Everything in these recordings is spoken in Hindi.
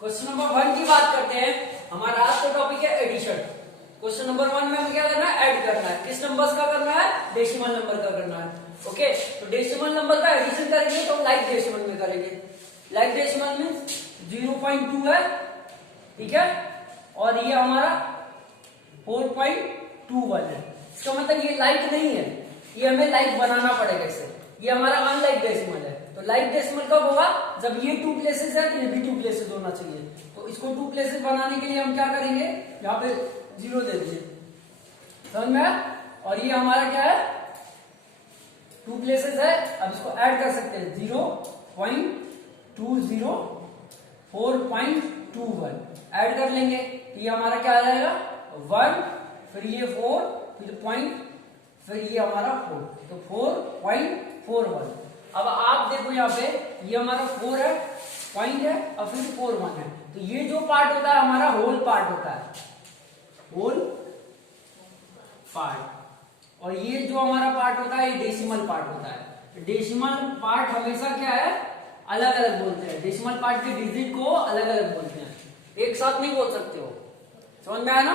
क्वेश्चन नंबर 1 की बात करते हैं। हमारा आज का टॉपिक है एडिशन। क्वेश्चन नंबर 1 में हमें क्या करना है? ऐड करना है। किस नंबर्स का करना है? डेसिमल नंबर का करना है। ओके, तो डेसिमल नंबर का एडिशन करेंगे तो लाइक डेसिमल में करेंगे। लाइक डेसिमल मींस 0.2 है, ठीक है, और ये हमारा 4.21 है। इसका मतलब ये लाइक नहीं है, ये हमें लाइक बनाना पड़ेगा इसे। ये हमारा अनलाइक डेसिमल है। तो लाइक डेसिमल कब होगा? जब ये 2 प्लेसेस है तो ये भी 2 प्लेसेस होना चाहिए। तो इसको 2 प्लेसेस बनाने के लिए हम क्या करेंगे? यहाँ पे 0 दे दीजिए, समझ में आया? और ये हमारा क्या है? 2 प्लेसेस है। अब इसको ऐड कर सकते हैं। 0.20 4.21 ऐड कर लेंगे। ये हमारा क्या आ जाएगा? 1, फिर ये 4, फिर पॉइंट, फिर ये हमारा 4, तो 4.41। अब आप देखो यहाँ पे ये हमारा 4 है, पॉइंट है, और फिर 41 है। तो ये जो पार्ट होता है हमारा होल पार्ट होता है, होल पार्ट। और ये जो हमारा पार्ट होता है ये डेसिमल पार्ट होता है। डेसिमल पार्ट हमेशा क्या है? अलग अलग बोलते हैं। डेसिमल पार्ट के डिजिट को अलग अलग बोलते हैं, एक साथ नहीं बोल सकते हो। समझ में आया ना?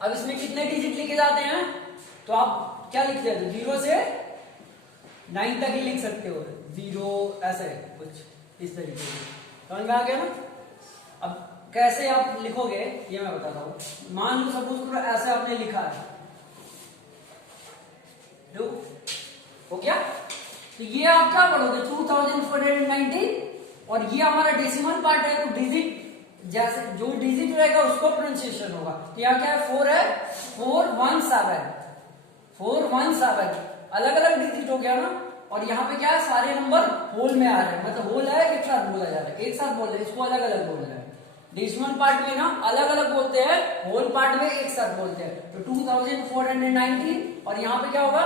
अब इसमें कितने डिजिट लिखे जाते हैं? तो आप क्या लिखते हैं? 0 से 9 तक ही लिख सकते हो। 0 ऐसे कुछ इस तरीके से। समझ में आ गया ना? अब कैसे आप लिखोगे ये मैं बताता हूं। मान लो सपोज करो ऐसे आपने लिखा है, लो हो गया। तो ये आप क्या पढ़ोगे? 2490, और ये हमारा डेसिमल पार्ट है। तो डिजिट जैसे जो डिजिट रहेगा उसको प्रोनाउंसिएशन होगा। तो यहाँ क्या है? 4 है, 417 अलग अलग डिजिट हो गया ना। और यहाँ पे क्या है? सारे नंबर होल में आ रहे हैं, मतलब होल है, एक साथ बोला जा रहा है, एक साथ बोल रहे हैं, इसको अलग अलग बोल रहे हैं। डेसिमल पार्ट में ना अलग अलग बोलते हैं, होल पार्ट में एक साथ बोलते हैं। तो 2490, और यहाँ पे क्या होगा?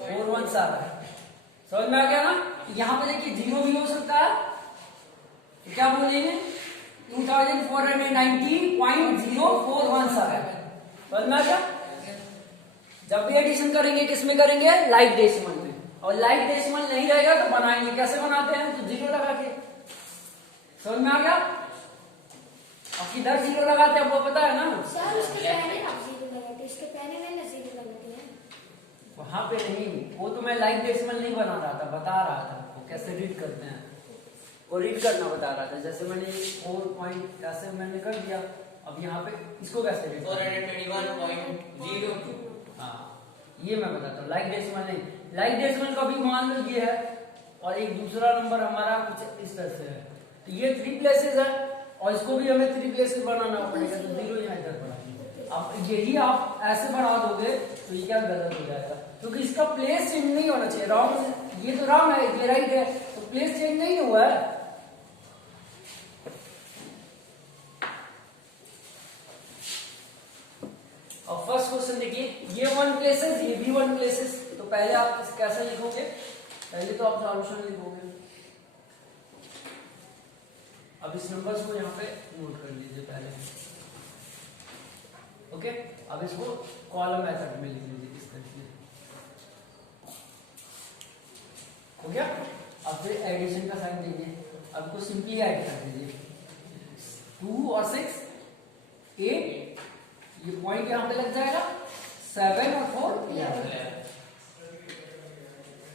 417। समझ में आ गया ना? यहाँ पे देखिए 0 भी हो सकता है, तो क्या बोलेंगे? 2490.0417। समझ में आ गया? जब भी एडिशन करेंगे किस में करेंगे? लाइक डेसिमल में। और लाइक डेसिमल नहीं रहेगा तो बनाएंगे कैसे? बनाते हैं तो 0 लगा के। समझ में आ गया? अब किधर 0 लगाते हैं वो पता है ना? सर उसके पहले आप 0 लगाते, इसके पहले मैंने 0 लगाते हैं। वहां पे नहीं, वो तो मैं लाइक डेसिमल नहीं बना रहा था, बता रहा था वो कैसे रीड करते हैं, वो रीड करना बता रहा था। जैसे मैंने 4 पॉइंट ऐसे मैंने कर दिया। अब यहाँ पे इसको कैसे रीड? 421.02। हाँ, ये मैं बताता हूँ। लाइक डेसिमल नहीं, लाइक डेसिमल का भी मान लो ये है, और एक दूसरा नंबर हमारा कुछ इस तरह से है। तो ये 3 प्लेसेस है, और इसको भी हमें 3 प्लेसेस बनाना पड़ेगा। तो 0 यहाँ इधर बढ़ा। अब यही आप ऐसे बढ़ा दोगे तो ये क्या गलत हो जाएगा, क्योंकि इसका प्लेस चेंज नहीं होना चाहिए। रॉन्ग, ये तो रॉन्ग है, ये राइट है, तो प्लेस चेंज नहीं हुआ है। और फर्स्ट क्वेश्चन देखिए, ये 1 प्लेसेस, ये भी 1 प्लेसेस। तो पहले आप कैसे लिखोगे? पहले तो आप सॉल्यूशन लिखोगे। अब इस नंबर्स को यहाँ पे नोट कर लीजिए पहले, ओके। अब इसको कॉलम मेथड में लिख लीजिए इस तरह से, हो गया। अब फिर एडिशन का साइन दीजिए। अब को सिंपली ऐड कर दीजिए। 2 और 6 8, ये पॉइंट यहाँ पे लग जाएगा। 7 और 4 11।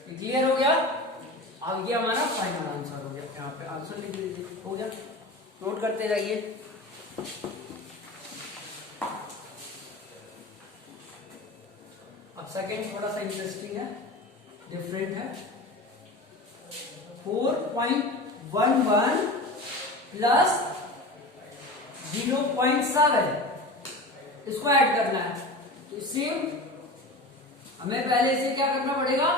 क्लियर हो गया? अब ये हमारा फाइनल आंसर हो गया। यहाँ पे आंसर लिख लीजिए, हो गया। नोट करते जाइए। अब सेकंड थोड़ा सा इंटरेस्टिंग है, डिफरेंट है। 4.11 प्लस 0.7, इसको ऐड करना है। तो सेम हमें पहले इसे क्या करना पड़ेगा?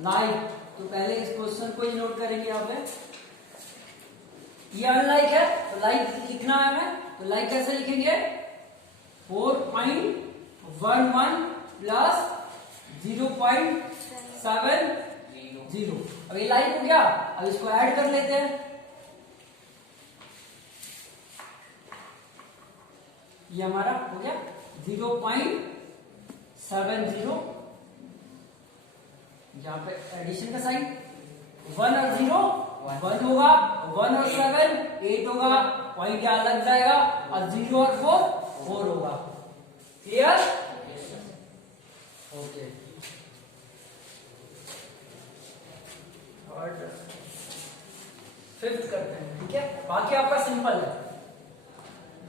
लाइक। तो पहले इस क्वेश्चन को ही नोट करेंगे यहाँ पे। ये अनलाइक है तो लाइक लिखना है हमें। तो लाइक कैसे लिखेंगे? 4.11 प्लस 0.70। अब ये लाइक हो गया। अब इसको ऐड कर लेते हैं। ये हमारा हो गया 0.70, यहाँ पे एडिशन का साइन 1 और 0 1 होगा, 1 और 7 8 होगा, पॉइंट यहाँ लग जाएगा, और 0 और 4 4 होगा। क्लियर? ओके। और फिफ्थ करते हैं, ठीक है। बाकी आपका सिंपल है,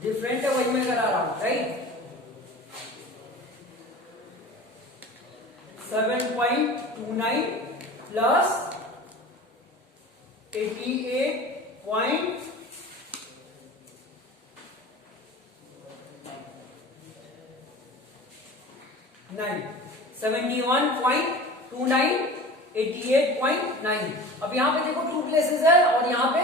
डिफरेंट है वही मैं करा रहा हूं, राइट। 7.29 प्लस 88.9 71.29 88.9। अब यहाँ पे देखो 2 प्लेसेस है और यहाँ पे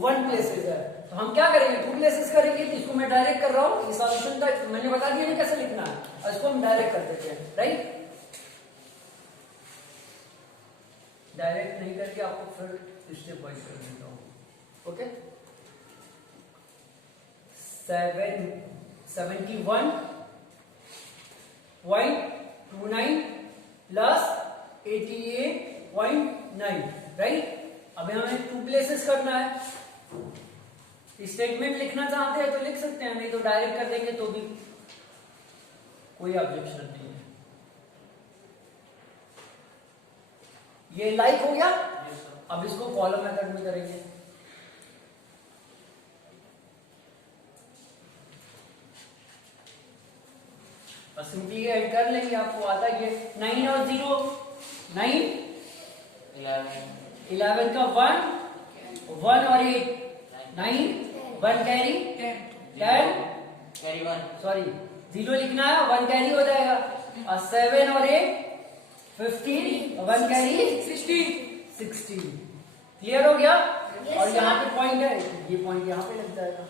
1 प्लेसेस है, तो हम क्या करेंगे, 2 प्लेसेस करेंगे, तो इसको मैं डायरेक्ट कर रहा हूँ, ये सॉल्यूशन तक मैंने बता दिया नहीं कैसे लिखना है, और इसको हम डायरेक्ट कर देते हैं, राइट। डायरेक्ट नहीं करके आपको फिर स्टेप वाइज कर देता हूँ, ओके। 71.29 plus 88.9, right. अभी हमें 2 प्लेसेस करना है, स्टेटमेंट लिखना चाहते हैं तो लिख सकते हैं, नहीं तो डायरेक्ट कर देंगे तो भी कोई ऑब्जेक्शन नहीं है। ये लाइक हो गया। अब इसको कॉलम मेथड में करेंगे, और सिंपली ऐड कर लेंगे, आपको आता है ये 9 और 0 9 11 का 1 और 8 9 1 कैरी 10 कैरी 1 सॉरी 0 लिखना है, 1 कैरी हो जाएगा, और 7 और 8 15 1 कैरी 16। क्लियर हो गया। Yes, और यहाँ sir. पे पॉइंट है, ये पॉइंट यहाँ पे लग जाएगा।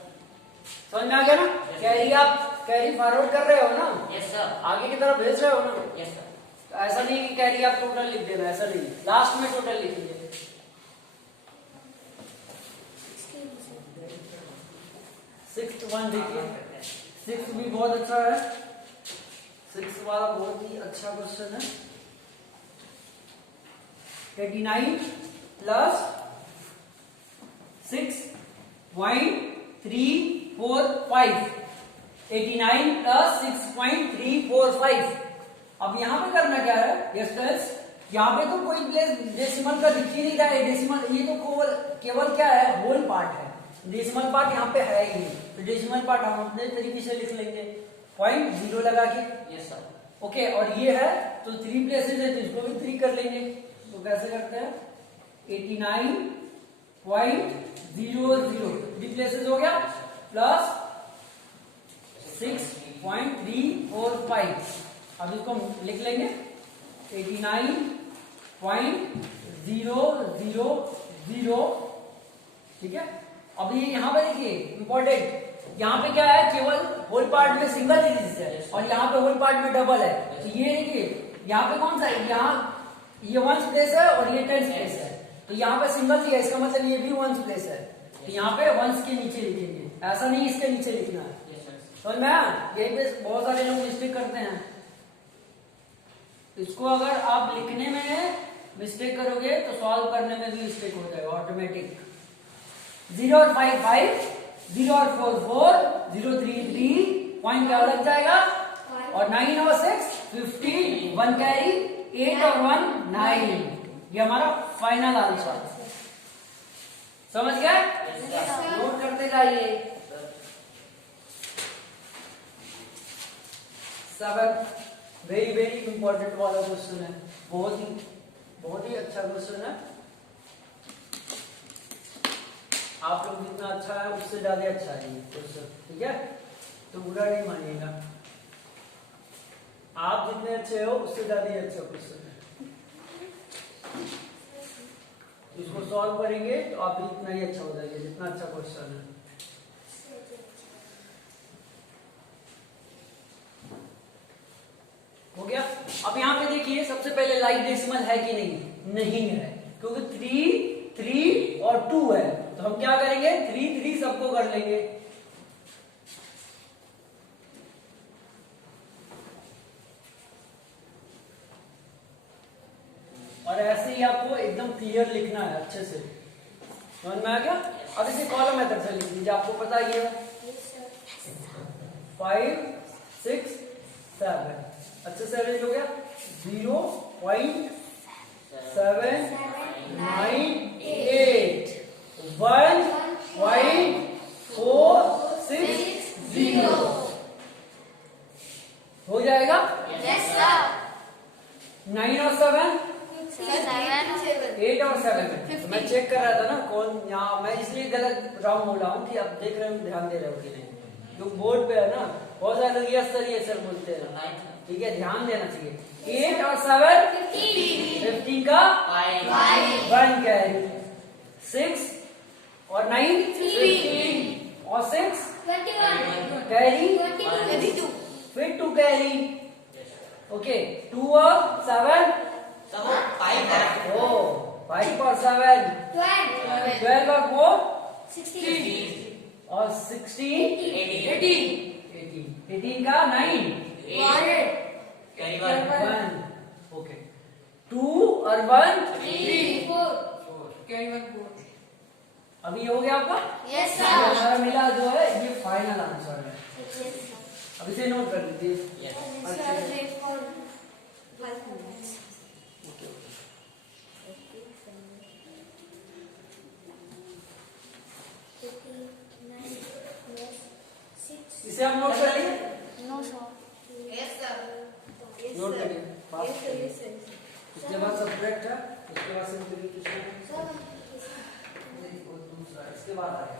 समझ में आ गया ना? कैरी आप कैरी फॉरवर्ड कर रहे हो ना, यस सर आगे की तरफ भेज रहे हो ना, यस सर तो ऐसा नहीं कि कैरी आप टोटल लिख देना, ऐसा नहीं, लास्ट में टोटल लिखिए। 6th वन देखिए, 6th भी बहुत अच्छा है, 6th वाला बहुत ही अच्छा क्वेश्चन है। 89 प्लस 6.345 89 प्लस 6.345। अब यहाँ पे करना क्या है, यस फ्रेंड्स, यहाँ पे तो कोई प्लेस डेसिमल का दिख ही नहीं रहा है, डेसिमल ये तो केवल क्या है, होल पार्ट है, डेसिमल पार्ट यहाँ पे है ही नहीं, तो डेसिमल पार्ट हम अपने तरीके से लिख लेंगे, 0.0 लगा के, यस सर ओके। और ये है तो 3 प्लेसेस है, तो इसको भी 3 कर लेंगे, तो कैसे करते हैं, 89.00 3 प्लेसेस हो गया, प्लस 6.345। अब इसको लिख लेंगे 89.000, ठीक है। अब ये यहाँ पे देखिए इंपॉर्टेंट, यहाँ पे क्या है, केवल होल पार्ट में सिंगल डिजिट है, और यहाँ पे होल पार्ट में डबल है, तो ये देखिए यहाँ पे कौन सा है, यहाँ ये 1th प्लेस है और ये 10th प्लेस है, तो यहाँ पे सिंगल दिया, इसका मतलब ये भी 1th प्लेस है, तो यहाँ पे 1s के नीचे लिखेंगे, ऐसा नहीं इसके नीचे लिखना है, समझ में आया? यही पे बहुत सारे लोग मिस्टेक करते हैं, इसको अगर आप लिखने में मिस्टेक करोगे तो सॉल्व करने में भी मिस्टेक हो जाएगा ऑटोमेटिक। 0 और 5 5, 0 और 4 4, 0 3 3, पॉइंट क्या लग जाएगा, और 9 और 6 15, 1 कैरी 8 और 1 9। ये हमारा फाइनल आंसर, समझ गए? नोट करते जाइए। 7 वेरी वेरी इंपॉर्टेंट वाला क्वेश्चन है, बहुत ही अच्छा क्वेश्चन है, आप लोग जितना अच्छा है उससे ज्यादा अच्छा है ये क्वेश्चन, ठीक है, तो बुरा नहीं मानिएगा, आप जितने अच्छे हो उससे ज्यादा ही अच्छा क्वेश्चन है, इसको सॉल्व करेंगे तो आप भी इतना ही अच्छा हो जाएगा जितना अच्छा क्वेश्चन है। हो गया। अब यहाँ पे देखिए सबसे पहले लाइक डेसिमल है कि नहीं है, क्योंकि 3 3 और 2 है, तो हम क्या करेंगे, 3 3 सबको कर लेंगे, और ऐसे ही आपको एकदम क्लियर लिखना है अच्छे से। समझ में आ गया? अब इसे कॉलम मेथड से लिख दीजिए, आपको पता ही है। 5 6 7 अच्छे से अरेंज हो गया। 0.798 1.460 हो जाएगा। 9 और 7 8 और 7 तो मैं चेक कर रहा था ना कौन यहाँ, मैं इसलिए गलत रॉन्ग बोला हूँ कि आप देख रहे हो, ध्यान दे रहे हो कि नहीं। जो बोर्ड पे है ना बहुत सारे लोग यस सर बोलते हैं, ठीक है, ध्यान देना चाहिए। 8 और 7 15 का 1 कैरी, 6 और 9 15 और 6 कैरी, फिर 2 कैरी। ओके 2 और 7 5 और 7 12 और 4 और 16 18 का 9 1 ओके 2 और 1 अभी हो गया आपका। हमारा मिला जो है ये फाइनल आंसर है। अब इसे नोट कर लीजिए। इसे आप नोट कर लिए? नोट करिए। इसके बाद सब्ट्रैक्ट है, उसके बाद सिंप्लीफिकेशन है, दूसरा इसके बाद आएगा।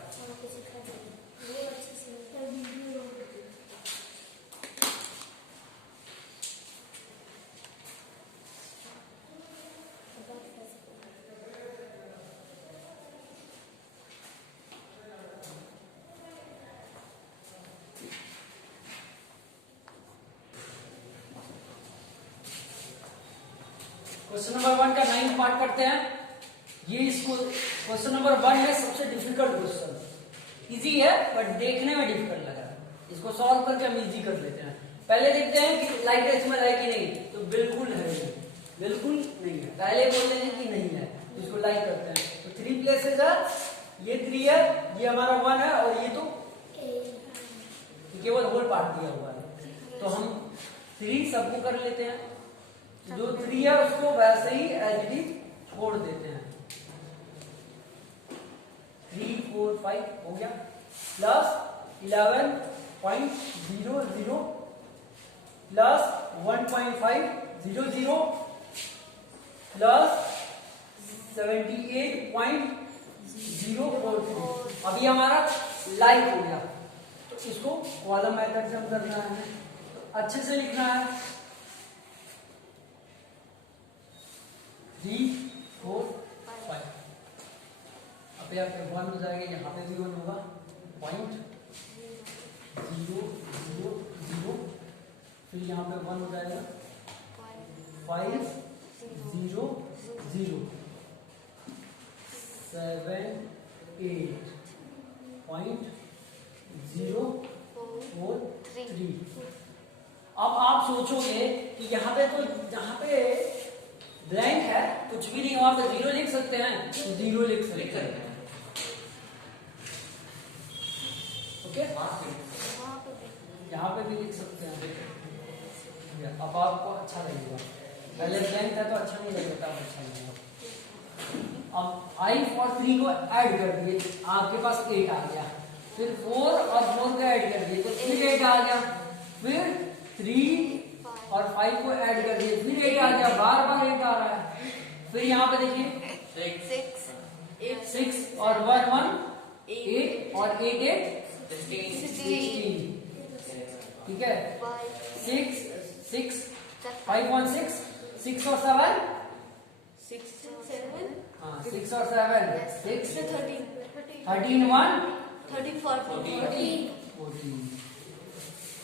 क्वेश्चन नंबर 1 का 9 पार्ट करते हैं। ये इसको क्वेश्चन नंबर 1 है सबसे डिफिकल्ट क्वेश्चन, इजी है बट देखने में डिफिकल्ट लग रहा है। इसको सॉल्व करके हम इजी कर लेते हैं। पहले देखते हैं कि लाइक डेसिमल है कि नहीं, तो बिल्कुल है, बिल्कुल नहीं है। पहले बोलते हैं कि नहीं है, इसको लाइक करते हैं। तो 3 प्लेसेस है, ये 3 है, ये हमारा 1 है और ये तो केवल होल पार्ट दिया हुआ है, तो हम 3 सबको कर लेते हैं। जो 3 है उसको वैसे ही एज इट इज छोड़ देते हैं। 3 4 5 हो गया, प्लस 11.00 प्लस 1.500 प्लस 78.043। अभी हमारा लाइक हो गया, तो इसको कॉलम मेथड से हम करना है, तो अच्छे से लिखना है। 3 4 5 अब यहाँ पे 1 हो जाएगा, यहाँ पे भी 1 होगा। 0.000 फिर यहाँ पे 1 हो जाएगा। 500 78.043। अब आप सोचोगे कि यहाँ पे तो जहाँ पे ब्लैंक है कुछ भी नहीं, वहां पे 0 लिख सकते हैं, तो 0 लिख सकते हैं। ओके यहाँ पे भी लिख सकते हैं। अब आपको अच्छा लगेगा, पहले ब्लैंक था तो अच्छा नहीं लगेगा, अब अच्छा लगेगा। अब I और 3 को ऐड कर दिए, आपके पास 8 आ गया। फिर 4 और 4 को ऐड कर दिए तो फिर 8 आ गया। फिर 3 और 5 को ऐड कर दिए, फिर 8 आ गया। बार बार 8 आ रहा है। फिर यहाँ पे देखिए 6 और 1 1 8 और 8 8 16। ठीक है, 6 6 5 1 6 6 और 7 हाँ 6 और 7 6 13 1 13 14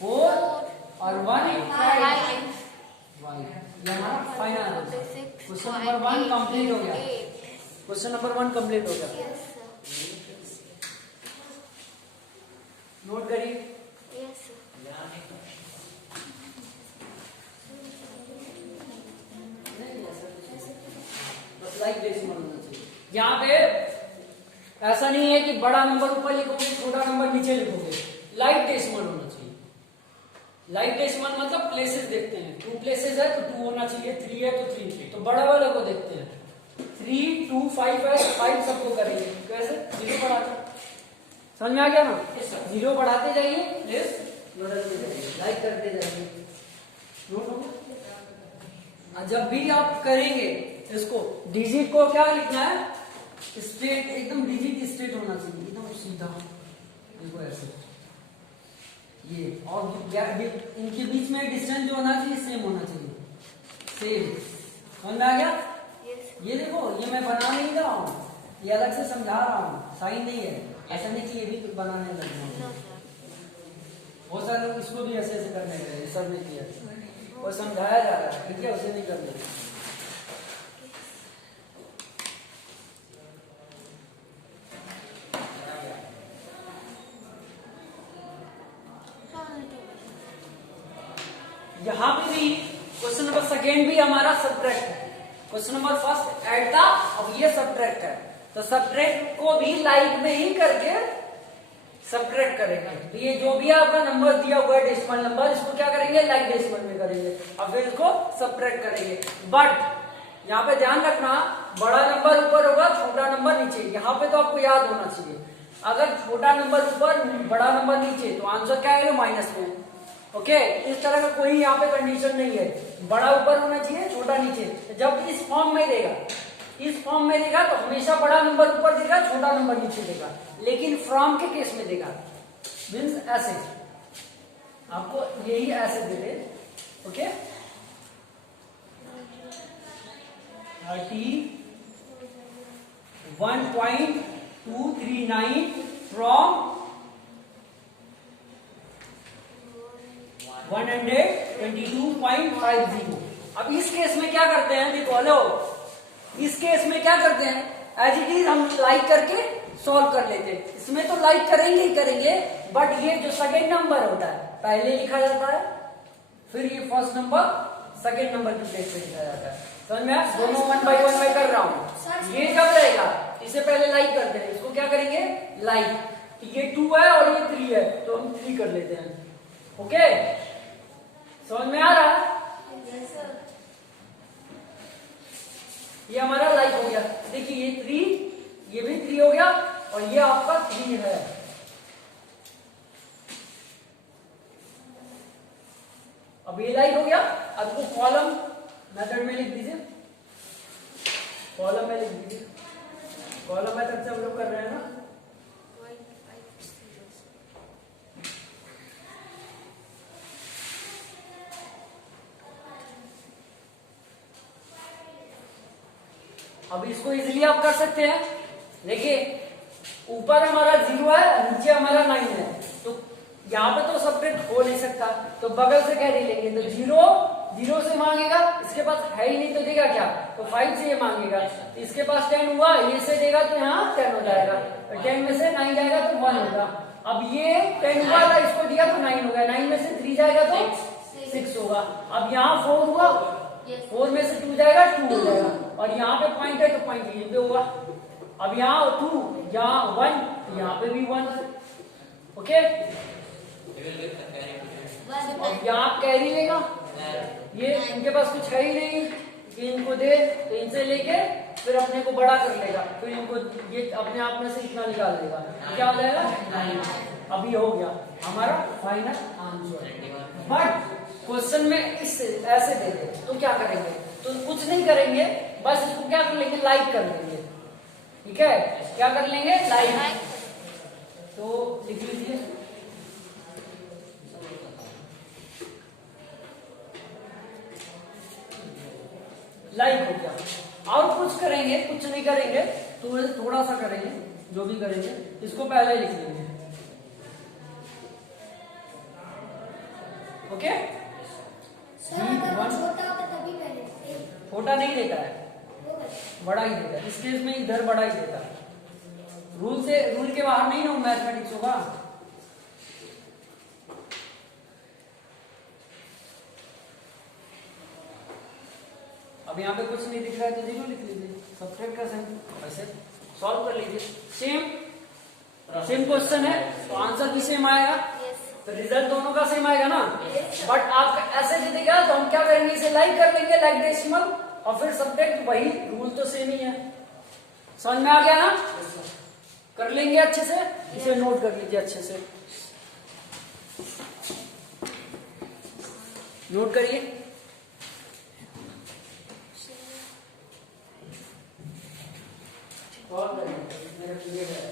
4 और 1 5। ये हमारा final answer. Question number 1 complete हो गया। क्वेश्चन नंबर 1 कंप्लीट हो गया। नोट करिए। लाइक डेसिमल होना चाहिए। यहाँ पे ऐसा नहीं है कि बड़ा नंबर ऊपर लिखोगे छोटा नंबर नीचे लिखोगे, लाइक डेसिमल होना चाहिए। लाइक डेसिमल मतलब प्लेसेस देखते हैं, 2 प्लेसेस है तो 2 होना चाहिए, 3 है तो 3, तो बड़ा वाले को देखते हैं। 3 2 5 है, 5 सबको करेंगे कैसे, 0 बढ़ाते, समझ में आ गया ना? 0 बढ़ाते जाइए, प्लेस बदलते जाइए, लाइक करते जाइए। नोट हो गया? जब भी आप करेंगे इसको, डिजिट को क्या लिखना है, स्ट्रेट, एकदम डिजिट स्ट्रेट होना चाहिए, एकदम सीधा, देखो ऐसे ये, और इनके बीच में डिस्टेंस जो होना चाहिए सेम होना चाहिए, सेम। समझ आ गया? ये देखो, ये मैं बना नहीं रहा हूँ, ये अलग से समझा रहा हूँ, साइन नहीं है, ऐसा नहीं कि ये भी बनाने लगना। बहुत सारे लोग इसको भी ऐसे ऐसे करने लगे, सर ने किया और समझाया जा रहा है, ठीक है, उसे नहीं करने। यहां पे भी क्वेश्चन नंबर सेकेंड भी हमारा सब्ट्रैक्ट है, क्वेश्चन नंबर फर्स्ट ऐड था, अब ये सब्ट्रैक्ट है, तो सब्ट्रैक्ट को भी लाइक में ही करके सब्ट्रैक्ट करेंगे। तो ये जो भी आपका नंबर दिया हुआ है डेसिमल नंबर, इसको क्या करेंगे, लाइक डेसिमल में करेंगे, अब फिर इसको सब्ट्रैक्ट करेंगे। बट यहाँ पे ध्यान रखना, बड़ा नंबर ऊपर होगा, छोटा नंबर नीचे, यहाँ पे तो आपको याद होना चाहिए, अगर छोटा नंबर ऊपर बड़ा नंबर नीचे तो आंसर क्या आएगा, माइनस में। ओके, इस तरह का कोई यहाँ पे कंडीशन नहीं है, बड़ा ऊपर होना चाहिए छोटा नीचे। जब इस फॉर्म में देगा, इस फॉर्म में देगा तो हमेशा बड़ा नंबर ऊपर देगा, छोटा नंबर नीचे देगा, लेकिन फ्रॉम के केस में देगा, मीन्स ऐसे, आपको यही ऐसे दे दे। Okay, 31.239 from 122.50। अब इस केस में क्या करते हैं, देखो, हेलो, इस केस में क्या करते हैं, एज इट इज हम लाइक करके सॉल्व कर लेते हैं। इसमें तो लाइक करेंगे ही करेंगे, बट ये जो सेकेंड नंबर होता है पहले लिखा जाता है, फिर ये फर्स्ट नंबर सेकेंड नंबर की प्लेस पे लिखा जाता है। समझ में? दोनों 1 by 1 में कर रहा हूं। ये कब रहेगा, इसे पहले लाइक करते हैं, इसको क्या करेंगे, लाइक। ये 2 है और ये 3 है, तो हम 3 कर लेते हैं। ओके, समझ में आ रहा है? ये हमारा लाइक हो गया, देखिए ये 3, ये भी 3 हो गया, और ये आपका 3 है। अब ये लाइक हो गया, अब को कॉलम मेथड में लिख दीजिए, कॉलम में लिख दीजिए, कॉलम मेथड से हम लोग कर रहे हैं ना। अब इसको इजीली आप कर सकते हैं, देखिए ऊपर हमारा 0 है, नीचे हमारा 9 है, तो यहाँ पे तो सब्ट्रैक्ट हो नहीं सकता, तो बगल से कैरी लेंगे, तो 0 से मांगेगा, इसके पास है ही नहीं तो देगा क्या, तो 5 से ये मांगेगा, तो इसके पास 10 हुआ, ये से देगा तो यहाँ 10 हो जाएगा, तो 10 में से 9 जाएगा तो 1 होगा। अब ये 10 हुआ था, इसको दिया तो 9 हो गया, 9 में से 3 जाएगा तो 6 होगा। अब यहाँ 4 हुआ, 4 में से 2 जाएगा 2 हो जाएगा, और यहाँ पे पॉइंट है तो पॉइंट यहीं पे होगा। अब यहाँ 2, यहाँ 1, यहाँ पे भी 1। ओके, अब यहाँ कैरी लेगा, ये इनके पास कुछ है ही नहीं कि इनको दे, तो इनसे लेके फिर अपने को बड़ा कर लेगा, फिर इनको ये अपने आप में से इतना निकाल देगा, क्या हो जाएगा 9। अब ये हो गया हमारा फाइनल आंसर। बट क्वेश्चन में इस ऐसे दे दे तो क्या करेंगे, तो कुछ नहीं करेंगे, बस इसको क्या कर लेंगे, लाइक कर लेंगे। ठीक है, क्या कर लेंगे, लाइक। तो लिख लीजिए, लाइक हो गया। और कुछ करेंगे, कुछ नहीं करेंगे, तो थोड़ा सा करेंगे, जो भी करेंगे इसको पहले लिख लेंगे। ओके, छोटा नहीं देता है, बड़ा ही देता है, इस केस में इधर बड़ा ही देता है। रूल के बाहर नहीं ना मैथमेटिक्स होगा। अब यहाँ पे कुछ नहीं दिख रहा है तो 0 लिख लीजिए, सब से सॉल्व कर लीजिए। सेम क्वेश्चन है तो आंसर भी सेम आएगा, यस तो रिजल्ट दोनों का सेम आएगा ना। Yes. बट आपका ऐसे जीतेगा तो हम क्या करेंगे, इसे लाइक कर लेंगे, लाइक डेसिमल, और फिर सब्जेक्ट वही, रूल तो सेम ही है। समझ में आ गया ना? कर लेंगे अच्छे से, इसे नोट कर लीजिए अच्छे से, नोट करिए। मेरा पीरियड है,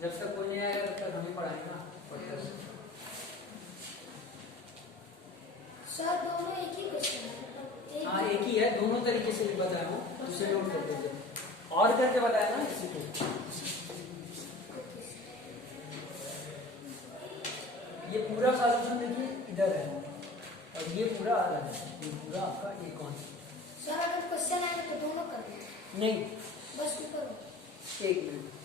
जब तक कोई नहीं आएगा तब तक हमें पढ़ाएगा। सर दोनों एक ही क्वेश्चन है, हाँ एक ही है, दोनों तरीके से भी बताया हूँ, उसे नोट कर दीजिए। और करके बताया ना इसी को। ये पूरा सॉल्यूशन देखिए इधर है, और ये पूरा अलग है, ये पूरा आपका एक कौन सर अगर क्वेश्चन आएगा तो दोनों कर दो, नहीं, बस ऊपर हो। एक मिनट।